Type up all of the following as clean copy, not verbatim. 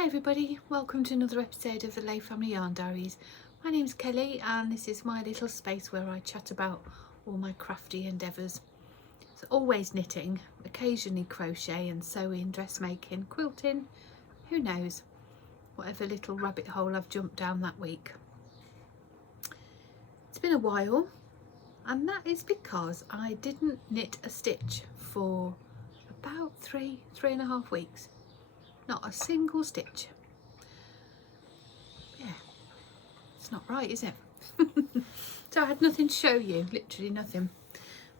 Hi everybody, welcome to another episode of the Layfamilyyarn Diaries. My name's Kelly and this is my little space where I chat about all my crafty endeavours. So always knitting, occasionally crochet and sewing, dressmaking, quilting, who knows, whatever little rabbit hole I've jumped down that week. It's been a while and that is because I didn't knit a stitch for about three and a half weeks. Not a single stitch. Yeah, it's not right, is it? So I had nothing to show you, literally nothing.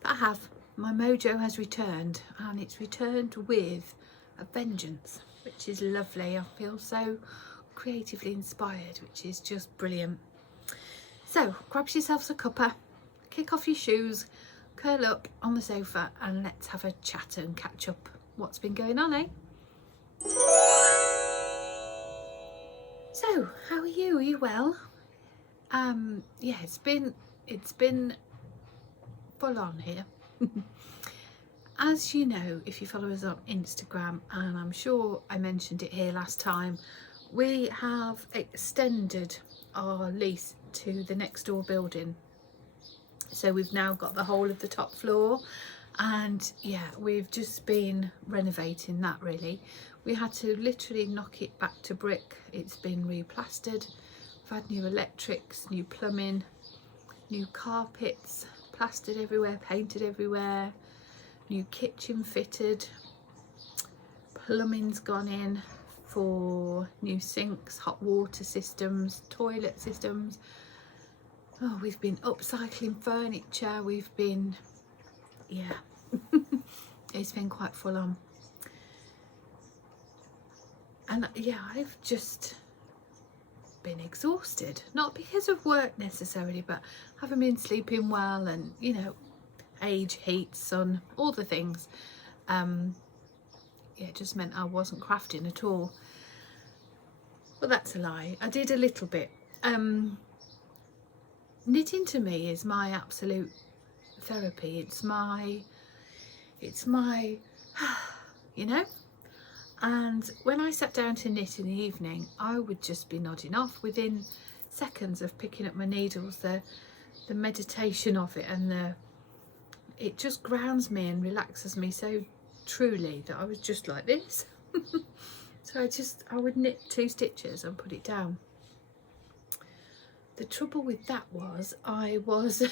But I have. My mojo has returned, and it's returned with a vengeance, which is lovely. I feel so creatively inspired, which is just brilliant. So grab yourselves a cuppa, kick off your shoes, curl up on the sofa, and let's have a chat and catch up what's been going on, eh? So, how are you? Are you well? Yeah, it's been full on here. As you know, if you follow us on Instagram, and I'm sure I mentioned it here last time, we have extended our lease to the next door building. So we've now got the whole of the top floor, and yeah, we've just been renovating that really. We had to literally knock it back to brick. It's been replastered. We've had new electrics, new plumbing, new carpets, plastered everywhere, painted everywhere, new kitchen fitted, plumbing's gone in for new sinks, hot water systems, toilet systems. Oh, we've been upcycling furniture, we've been, yeah, it's been quite full on. And yeah, I've just been exhausted, not because of work necessarily, but haven't been sleeping well, and you know, age, heat, sun, all the things. Yeah, it just meant I wasn't crafting at all. Well, that's a lie. I did a little bit. Knitting to me is my absolute therapy. It's my you know. And when I sat down to knit in the evening, I would just be nodding off within seconds of picking up my needles. The meditation of it, and it just grounds me and relaxes me so truly that I was just like this. So I would knit 2 stitches and put it down. The trouble with that was I was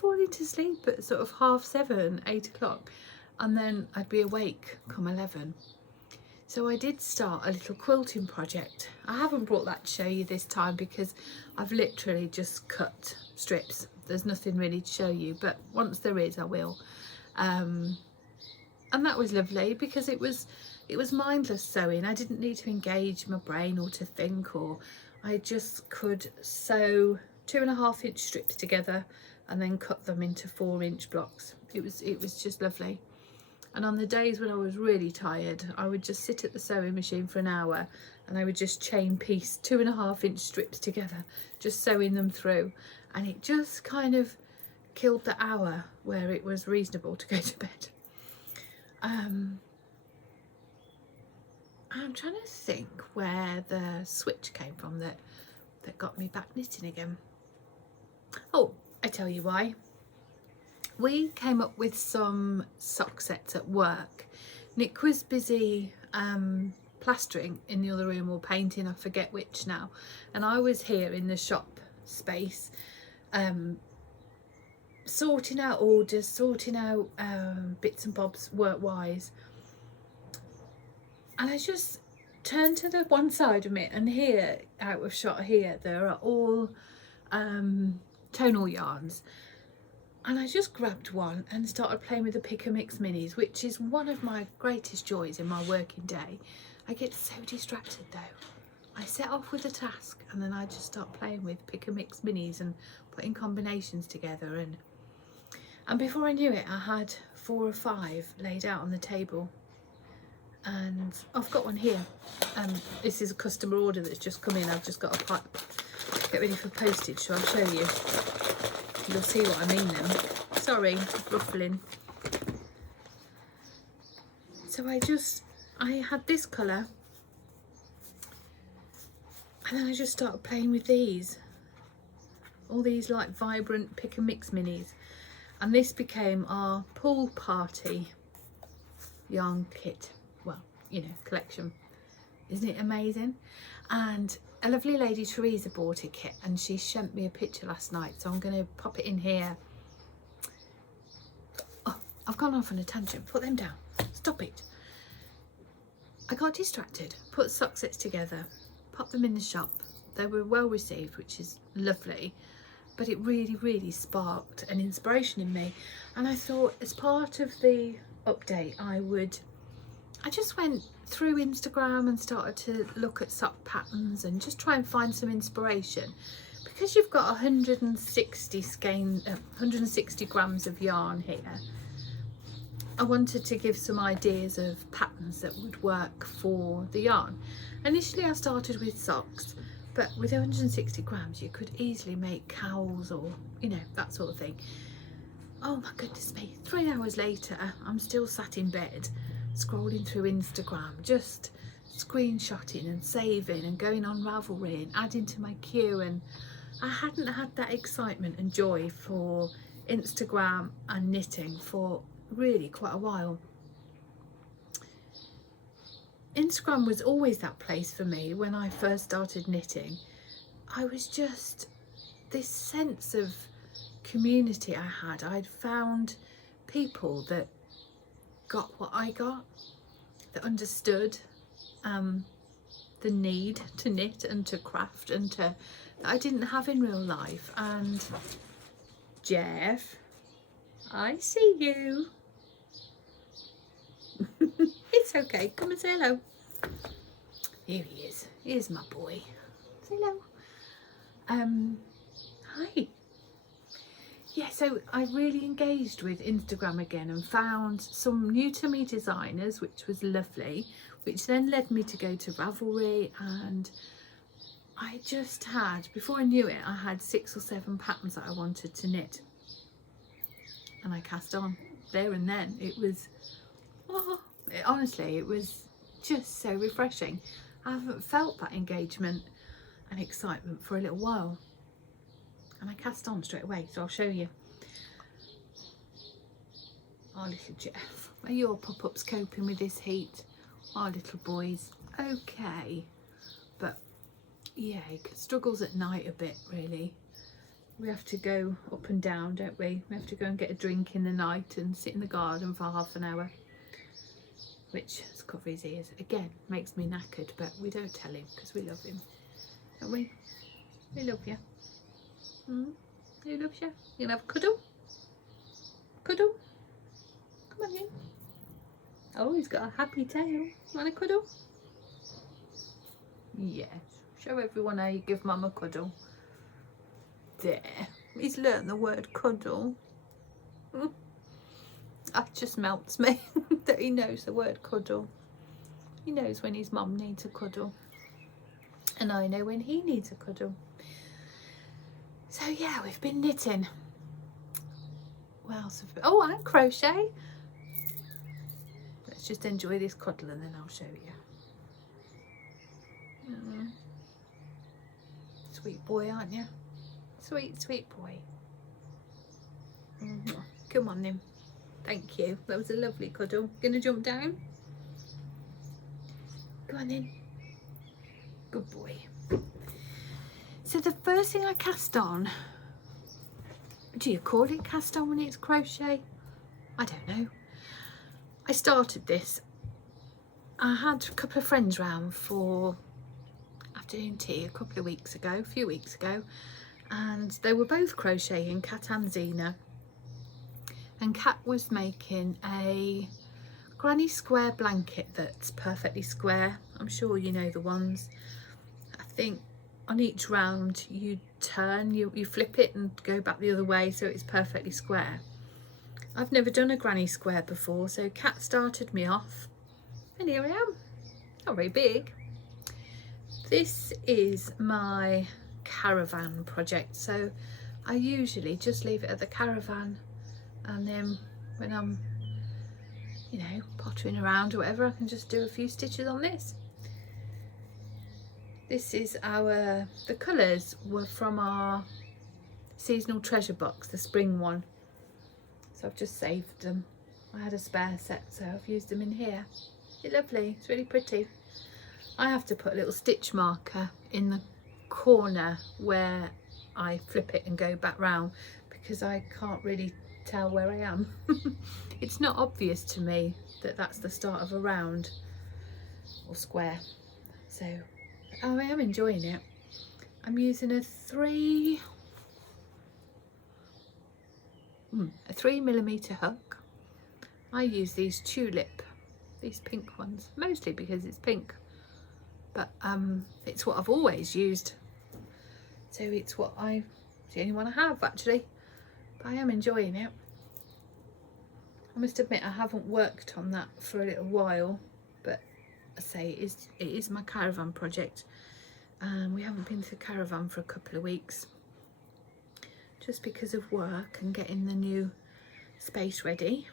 falling to sleep at sort of 7:30, 8 o'clock, and then I'd be awake come 11. So I did start a little quilting project. I haven't brought that to show you this time because I've literally just cut strips. There's nothing really to show you, but once there is, I will. And that was lovely because it was mindless sewing. I didn't need to engage my brain or to think, or I just could sew 2.5-inch strips together and then cut them into 4-inch blocks. It was just lovely. And on the days when I was really tired, I would just sit at the sewing machine for an hour and I would just chain piece 2.5-inch strips together, just sewing them through. And it just kind of killed the hour where it was reasonable to go to bed. I'm trying to think where the switch came from that got me back knitting again. Oh, I tell you why. We came up with some sock sets at work. Nick was busy plastering in the other room, or painting, I forget which now, and I was here in the shop space sorting out orders, sorting out bits and bobs work wise, and I just turned to the one side of it, and here, out of shot here, there are all tonal yarns. And I just grabbed one and started playing with the Pick and Mix minis, which is one of my greatest joys in my working day. I get so distracted though. I set off with a task and then I just start playing with Pick and Mix minis and putting combinations together, and before I knew it, I had 4 or 5 laid out on the table. And I've got one here. This is a customer order that's just come in. I've just got to get ready for postage, so I'll show you. You'll see what I mean then. Sorry, ruffling. So I had this colour And then I just started playing with these, all these like vibrant pick and mix minis, and this became our pool party yarn kit, well, you know, collection. Isn't it amazing? And a lovely lady, Teresa, bought a kit, and she sent me a picture last night, so I'm going to pop it in here. Oh, I've gone off on a tangent. Put them down. Stop it. I got distracted, put sock sets together, popped them in the shop. They were well received, which is lovely, but it really sparked an inspiration in me. And I thought, as part of the update, I just went through Instagram and started to look at sock patterns and just try and find some inspiration. Because you've got 160 grams of yarn here, I wanted to give some ideas of patterns that would work for the yarn. Initially I started with socks, but with 160 grams you could easily make cowls or, you know, that sort of thing. Oh my goodness me, 3 hours later I'm still sat in bed scrolling through Instagram, just screenshotting and saving and going on Ravelry and adding to my queue, and I hadn't had that excitement and joy for Instagram and knitting for really quite a while. Instagram was always that place for me when I first started knitting. I was just, this sense of community I had. I'd found people that got what I got, that understood the need to knit and to craft and that I didn't have in real life. And Jeff, I see you. It's okay, come and say hello. Here he is. Here's my boy. Say hello. Hi. Yeah, so I really engaged with Instagram again and found some new to me designers, which was lovely, which then led me to go to Ravelry, and I just had, before I knew it, I had 6 or 7 patterns that I wanted to knit, and I cast on there and then. It was, honestly, it was just so refreshing. I haven't felt that engagement and excitement for a little while. And I cast on straight away, so I'll show you. Our little Jeff. Are your pop-ups coping with this heat? Our little boys. Okay. But yeah, he struggles at night a bit, really. We have to go up and down, don't we? We have to go and get a drink in the night and sit in the garden for half an hour, which has covered his ears. Again, makes me knackered, but we don't tell him because we love him, don't we? We love you. Who loves you? You gonna have a cuddle? Cuddle? Come on in. Oh, he's got a happy tail. You want a cuddle? Yes. Show everyone how you give Mum a cuddle. There. He's learnt the word cuddle. That just melts me that he knows the word cuddle. He knows when his mum needs a cuddle. And I know when he needs a cuddle. So yeah, we've been knitting. What else have we... Oh, and crochet. Let's just enjoy this cuddle and then I'll show you. Sweet boy, aren't you? Sweet, sweet boy. Come on then. Thank you. That was a lovely cuddle. Gonna jump down? Go on then. Good boy. So the first thing I cast on, do you call it cast on when it's crochet? I don't know. I started this. I had a couple of friends round for afternoon tea a few weeks ago, and they were both crocheting, Kat and Zena. And Kat was making a granny square blanket that's perfectly square. I'm sure you know the ones. I think on each round you turn, you flip it and go back the other way so it's perfectly square. I've never done a granny square before, so Kat started me off and here I am. Not very big. This is my Caravan project, so I usually just leave it at the Caravan, and then when I'm, you know, pottering around or whatever, I can just do a few stitches on this. This is the colours were from our seasonal treasure box, the spring one. So I've just saved them. I had a spare set, so I've used them in here. It's lovely, it's really pretty. I have to put a little stitch marker in the corner where I flip it and go back round, because I can't really tell where I am. It's not obvious to me that that's the start of a round or square. So I am enjoying it. I'm using a 3mm hook. I use these tulip, these pink ones, mostly because it's pink, but it's what I've always used, so it's the only one I have actually, but I am enjoying it. I must admit I haven't worked on that for a little while, but I say it is my Caravan project. We haven't been to the Caravan for a couple of weeks, just because of work and getting the new space ready.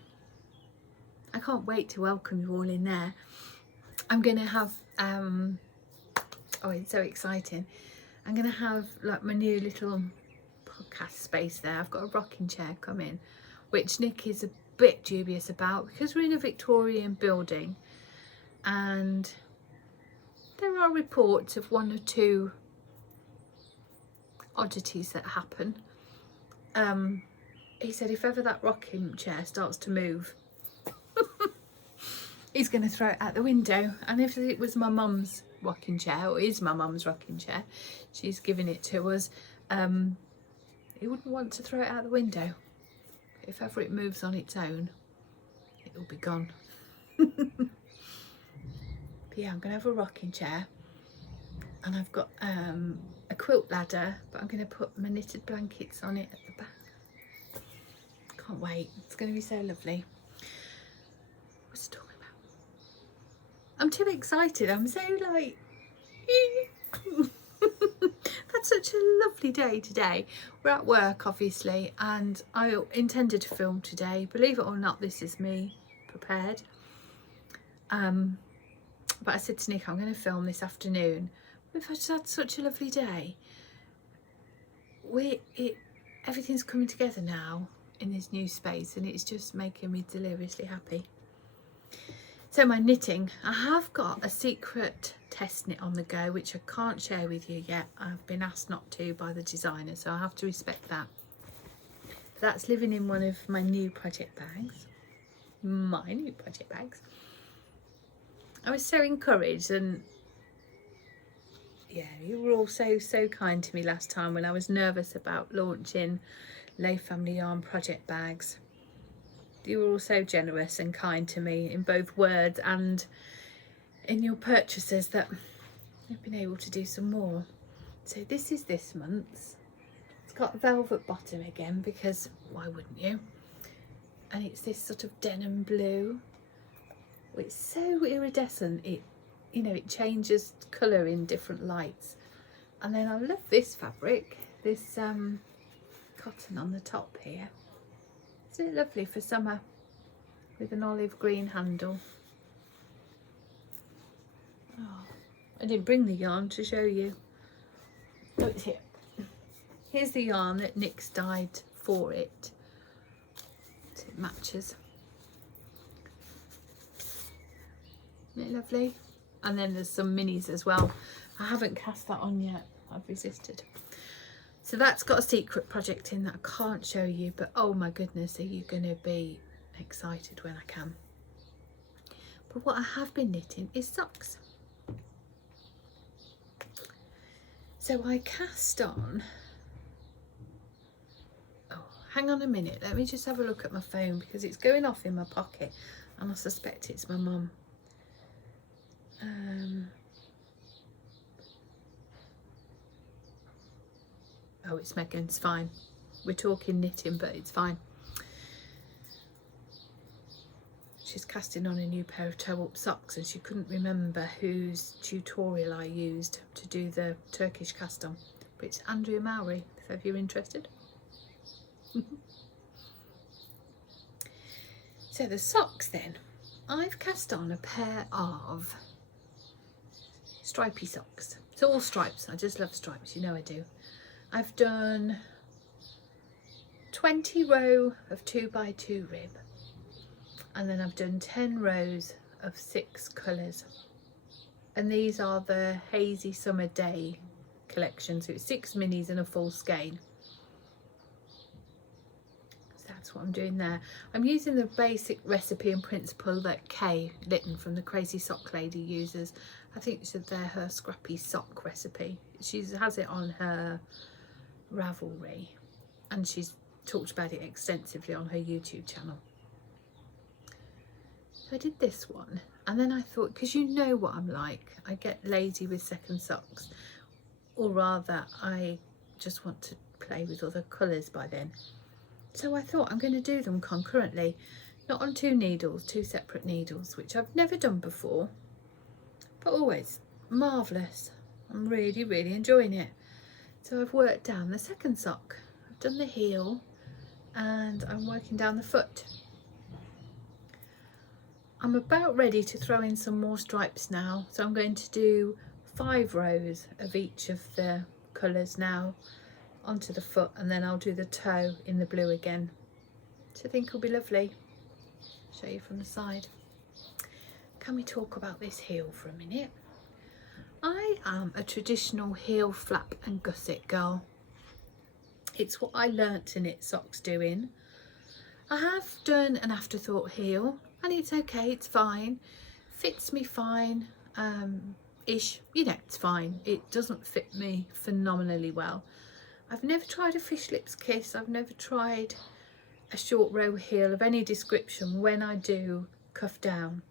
I can't wait to welcome you all in there. I'm going to have, oh, it's so exciting. I'm going to have like my new little podcast space there. I've got a rocking chair coming, which Nick is a bit dubious about because we're in a Victorian building and there are reports of 1 or 2 oddities that happen. He said if ever that rocking chair starts to move, he's going to throw it out the window. And if it was my mum's rocking chair, or is my mum's rocking chair, she's giving it to us, he wouldn't want to throw it out the window. If ever it moves on its own, it'll be gone. But yeah, I'm going to have a rocking chair, and I've got a quilt ladder, but I'm going to put my knitted blankets on it at the back. Can't wait, it's going to be so lovely. What's it talking about? I'm too excited, I'm so like that's such a lovely day today. We're at work obviously, and I intended to film today. Believe it or not, this is me prepared, but I said to Nick I'm going to film this afternoon. We've just had such a lovely day. Everything's coming together now in this new space, and it's just making me deliriously happy. So my knitting, I have got a secret test knit on the go, which I can't share with you yet. I've been asked not to by the designer, so I have to respect that. That's living in one of my new project bags. My new project bags. I was so encouraged, and yeah, you were all so kind to me last time when I was nervous about launching Layfamilyyarn project bags. You were all so generous and kind to me in both words and in your purchases that I've been able to do some more. So this is this month's. It's got velvet bottom again, because why wouldn't you? And it's this sort of denim blue. It's so iridescent, it changes colour in different lights. And then I love this fabric, this cotton on the top here. Isn't it lovely for summer, with an olive green handle? Oh, I didn't bring the yarn to show you. Oh, it's here. Here's the yarn that Nick's dyed for it, so it matches. Isn't it lovely? And then there's some minis as well. I haven't cast that on yet, I've resisted. So that's got a secret project in that I can't show you, but oh my goodness, are you going to be excited when I can. But what I have been knitting is socks. So I cast on, oh, hang on a minute, let me just have a look at my phone, because it's going off in my pocket and I suspect it's my mum. Oh, it's Megan's, fine. We're talking knitting, but it's fine. She's casting on a new pair of toe-up socks, and she couldn't remember whose tutorial I used to do the Turkish cast on. But it's Andrea Mowry, if you're interested. So the socks then. I've cast on a pair of stripy socks. It's all stripes. I just love stripes, you know I do. I've done 20 row of 2x2 rib, and then I've done 10 rows of 6 colours, and these are the Hazy Summer Day collection, so it's 6 minis and a full skein. So that's what I'm doing there. I'm using the basic recipe and principle that Kay Litton from the Crazy Sock Lady uses. I think they're her scrappy sock recipe. She has it on her Ravelry, and she's talked about it extensively on her YouTube channel. So I did this one, and then I thought, because you know what I'm like, I get lazy with second socks, or rather I just want to play with other colours by then. So I thought I'm going to do them concurrently, not on 2 needles, 2 separate needles, which I've never done before, but always marvellous. I'm really, really enjoying it. So I've worked down the second sock, I've done the heel, and I'm working down the foot. I'm about ready to throw in some more stripes now, so I'm going to do 5 rows of each of the colours now onto the foot, and then I'll do the toe in the blue again, which I think will be lovely. Show you from the side. Can we talk about this heel for a minute? I am a traditional heel flap and gusset girl. It's what I learnt to knit socks doing. I have done an afterthought heel, and it's okay, it's fine, fits me fine, ish, you know, it's fine. It doesn't fit me phenomenally well. I've never tried a fish lips kiss. I've never tried a short row heel of any description when I do cuff down.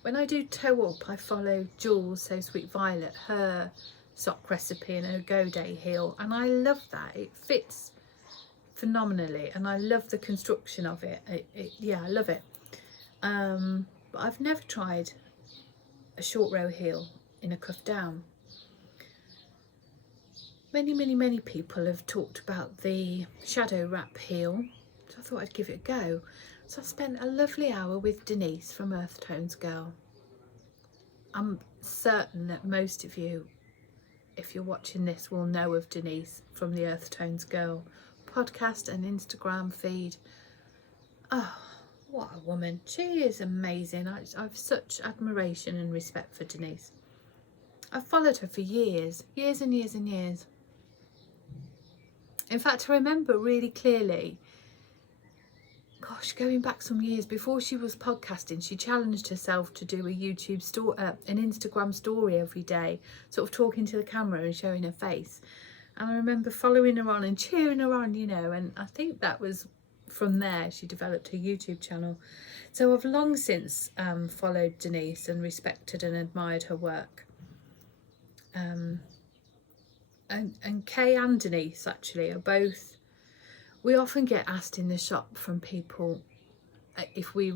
When I do toe up, I follow Jules, So Sweet Violet, her sock recipe and her Go Day heel, and I love that. It fits phenomenally, and I love the construction of it. Yeah, I love it. But I've never tried a short row heel in a cuff down. Many people have talked about the shadow wrap heel, so I thought I'd give it a go. So I spent a lovely hour with Denise from Earth Tones Girl. I'm certain that most of you, if you're watching this, will know of Denise from the Earth Tones Girl podcast and Instagram feed. Oh, what a woman. She is amazing. I've such admiration and respect for Denise. I've followed her for years and years. In fact, I remember really clearly, gosh, going back some years, before she was podcasting, she challenged herself to do a YouTube story, an Instagram story every day, sort of talking to the camera and showing her face. And I remember following her on and cheering her on, you know, and I think that was from there she developed her YouTube channel. So I've long since followed Denise and respected and admired her work. And Kay and Denise actually are both, we often get asked in the shop from people if we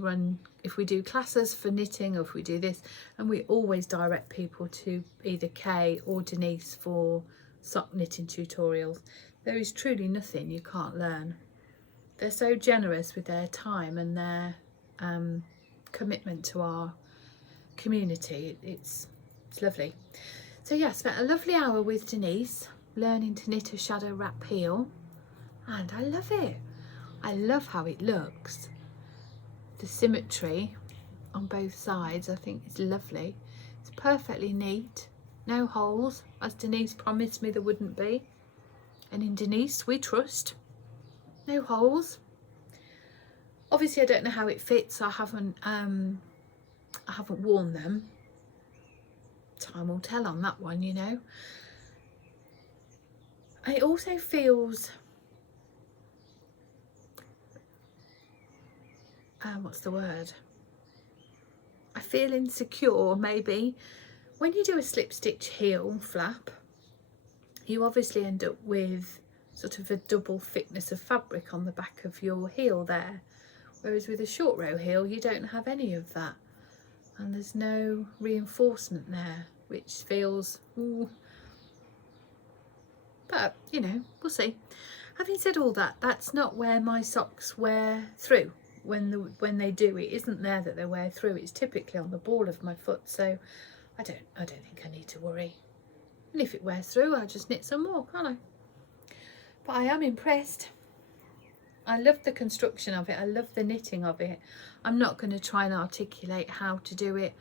do classes for knitting or if we do this, and we always direct people to either Kay or Denise for sock knitting tutorials. There is truly nothing you can't learn. They're so generous with their time and their commitment to our community. It's lovely. So yeah, I spent a lovely hour with Denise learning to knit a shadow wrap heel, and I love it. I love how it looks. The symmetry on both sides I think is lovely. It's perfectly neat, no holes, as Denise promised me there wouldn't be, and in Denise we trust. No holes. Obviously I don't know how it fits. I haven't worn them. Time will tell on that one, you know. It also feels what's the word? I feel insecure maybe. When you do a slip stitch heel flap, you obviously end up with sort of a double thickness of fabric on the back of your heel there, whereas with a short row heel you don't have any of that, and there's no reinforcement there, which feels ooh. But you know, we'll see. Having said all that, that's not where my socks wear through. When they do, it isn't there that they wear through. It's typically on the ball of my foot, so I don't think I need to worry. And if it wears through, I'll just knit some more, can't I? But I am impressed. I love the construction of it. I love the knitting of it. I'm not going to try and articulate how to do it.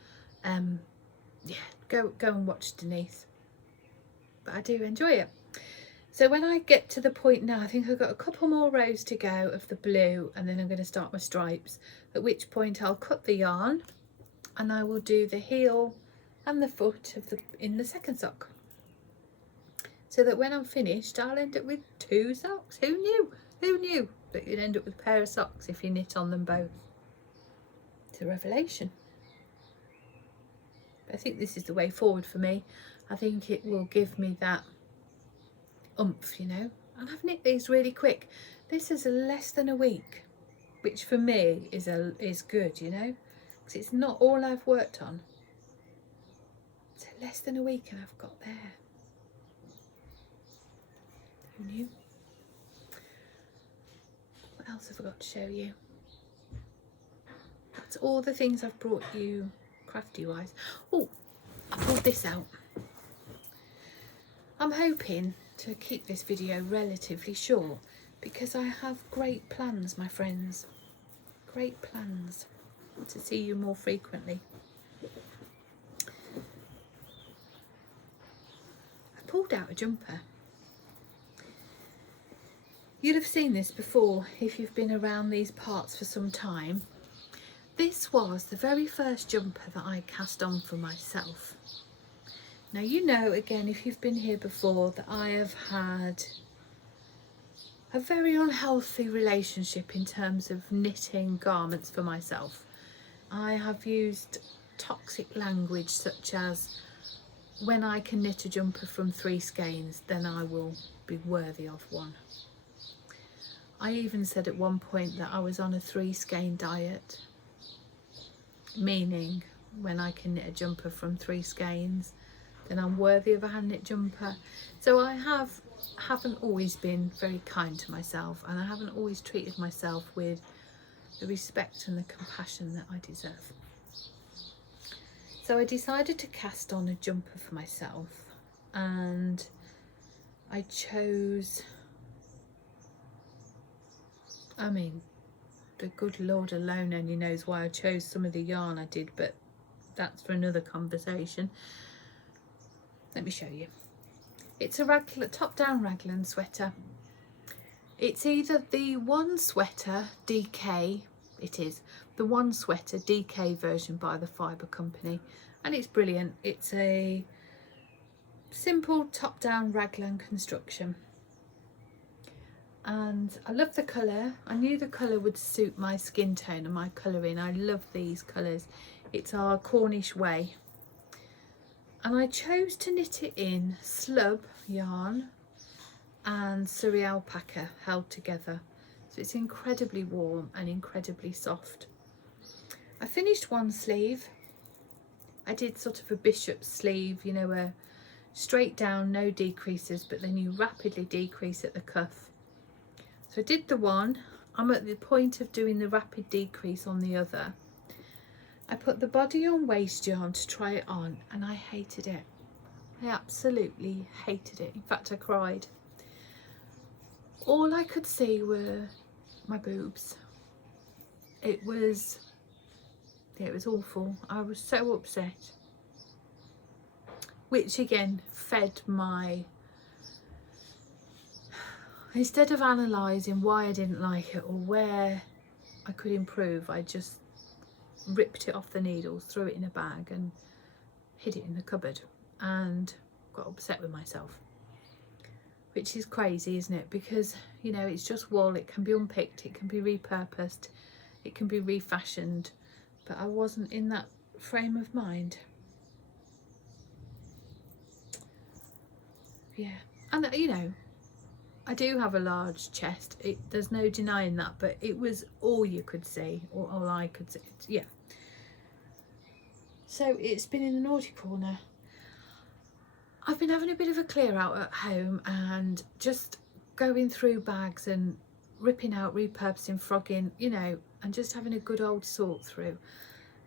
Yeah, go and watch Denise. But I do enjoy it. So when I get to the point now, I think I've got a couple more rows to go of the blue, and then I'm going to start my stripes, at which point I'll cut the yarn and I will do the heel and the foot of in the second sock, so that when I'm finished I'll end up with 2 socks. Who knew that you'd end up with a pair of socks if you knit on them both? It's a revelation. I think this is the way forward for me. I think it will give me that oomph, you know. And I've knit these really quick. This is less than a week, which for me is good, you know, because it's not all I've worked on. So less than a week and I've got there. Who knew? What else have I got to show you? That's all the things I've brought you crafty wise. Oh, I pulled this out. I'm hoping to keep this video relatively short because I have great plans, my friends. Great plans to see you more frequently. I pulled out a jumper. You'll have seen this before if you've been around these parts for some time. This was the very first jumper that I cast on for myself. Now, you know, again, if you've been here before, that I have had a very unhealthy relationship in terms of knitting garments for myself. I have used toxic language such as, when I can knit a jumper from 3 skeins, then I will be worthy of one. I even said at one point that I was on a 3 skein diet, meaning when I can knit a jumper from 3 skeins, then I'm worthy of a hand knit jumper. So I haven't always been very kind to myself, and I haven't always treated myself with the respect and the compassion that I deserve. So I decided to cast on a jumper for myself, and I chose, I mean, the good Lord alone only knows why I chose some of the yarn I did, but that's for another conversation. Let me show you. It's a top-down raglan sweater. It's either the One Sweater DK, it is the One Sweater DK version by the Fibre Company, and it's brilliant. It's a simple top-down raglan construction, and I love the colour. I knew the colour would suit my skin tone and my colouring. I love these colours. It's our Cornish way. And I chose to knit it in slub yarn and Surrey alpaca held together. So it's incredibly warm and incredibly soft. I finished one sleeve. I did sort of a bishop sleeve, you know, a straight down, no decreases, but then you rapidly decrease at the cuff. So I did the one. I'm at the point of doing the rapid decrease on the other. I put the body on waste yarn to try it on, and I hated it. I absolutely hated it. In fact, I cried. All I could see were my boobs. It was awful. I was so upset. Which again fed my, instead of analysing why I didn't like it or where I could improve, I just ripped it off the needles, threw it in a bag and hid it in the cupboard, and got upset with myself, which is crazy, isn't it? Because, you know, it's just wool. It can be unpicked, it can be repurposed, it can be refashioned, but I wasn't in that frame of mind. Yeah, and you know, I do have a large chest, there's no denying that, but it was all you could see, or all I could see. Yeah. So it's been in the naughty corner. I've been having a bit of a clear out at home and just going through bags and ripping out, repurposing, frogging, you know, and just having a good old sort through.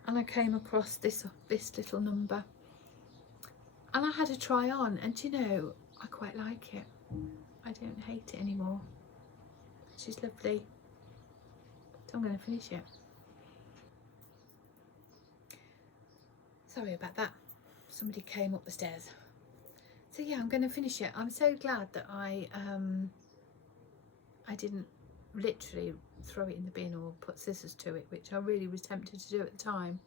And I came across this little number. And I had a try on, and you know, I quite like it. I don't hate it anymore. She's lovely. So I'm going to finish it. Sorry about that. Somebody came up the stairs. So yeah, I'm going to finish it. I'm so glad that I didn't literally throw it in the bin or put scissors to it, which I really was tempted to do at the time.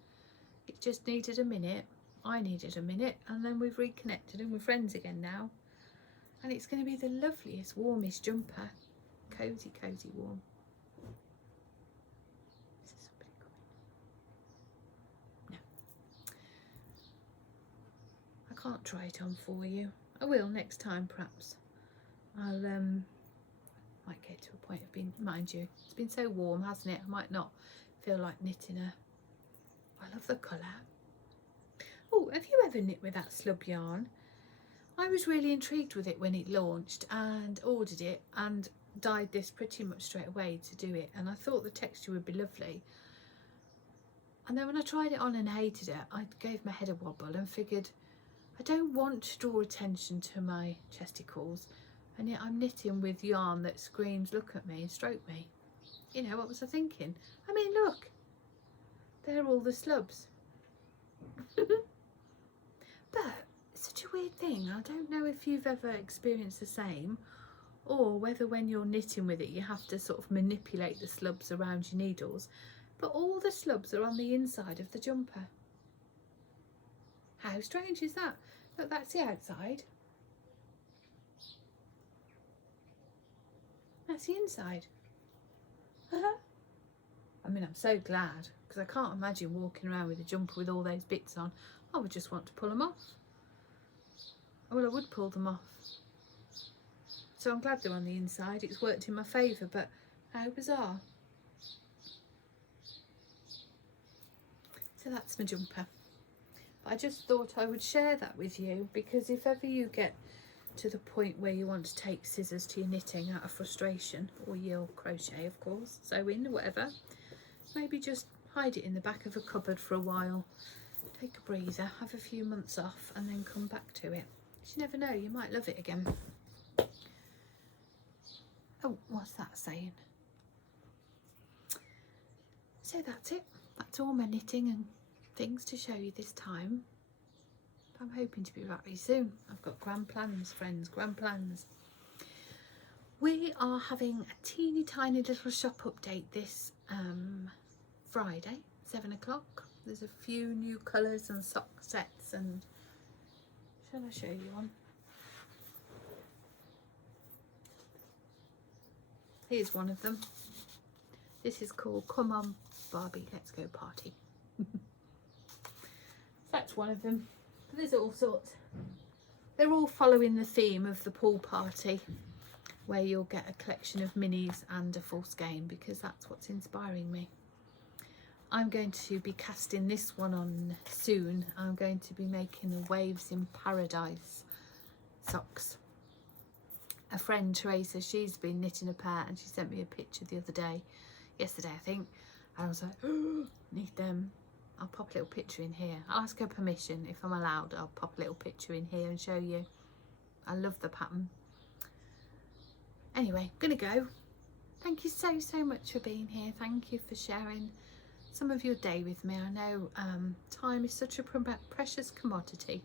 It just needed a minute. I needed a minute, and then we've reconnected and we're friends again now. And it's going to be the loveliest, warmest jumper. Cozy, cozy, warm. Is there somebody coming? No. I can't try it on for you. I will next time, perhaps. I'll might get to a point of being, mind you, it's been so warm, hasn't it? I might not feel like knitting a. I love the colour. Oh, have you ever knit with that slub yarn? I was really intrigued with it when it launched and ordered it and dyed this pretty much straight away to do it, and I thought the texture would be lovely. And then when I tried it on and hated it, I gave my head a wobble and figured I don't want to draw attention to my chesticles, and yet I'm knitting with yarn that screams look at me and stroke me. You know, what was I thinking? I mean, look, they're all the slubs. But it's such a weird thing. I don't know if you've ever experienced the same, or whether when you're knitting with it you have to sort of manipulate the slubs around your needles, but all the slubs are on the inside of the jumper. How strange is that? Look, that's the outside. That's the inside. I mean, I'm so glad, because I can't imagine walking around with a jumper with all those bits on. I would just want to pull them off. Well, I would pull them off. So I'm glad they're on the inside. It's worked in my favour, but how bizarre. So that's my jumper. But I just thought I would share that with you, because if ever you get to the point where you want to take scissors to your knitting out of frustration, or your crochet, of course, sewing, whatever, maybe just hide it in the back of a cupboard for a while, take a breather, have a few months off, and then come back to it. You never know, you might love it again. Oh, what's that saying? So that's it. That's all my knitting and things to show you this time. I'm hoping to be back very soon. I've got grand plans, friends, grand plans. We are having a teeny tiny little shop update this Friday, 7 o'clock. There's a few new colours and sock sets, and shall I show you one? Here's one of them. This is called Come On Barbie, Let's Go Party. That's one of them. But there's all sorts. They're all following the theme of the pool party, where you'll get a collection of minis and a full skein, because that's what's inspiring me. I'm going to be casting this one on soon. I'm going to be making the Waves in Paradise socks. A friend, Teresa, she's been knitting a pair, and she sent me a picture the other day, yesterday I think, and I was like, oh, need them. I'll pop a little picture in here. I'll ask her permission. If I'm allowed, I'll pop a little picture in here and show you. I love the pattern. Anyway, I'm gonna go. Thank you so much for being here. Thank you for sharing some of your day with me. I know time is such a precious commodity,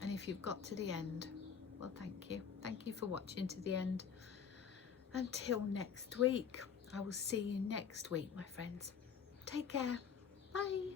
and if you've got to the end, well, thank you. Thank you for watching to the end. Until next week, I will see you next week, my friends. Take care. Bye.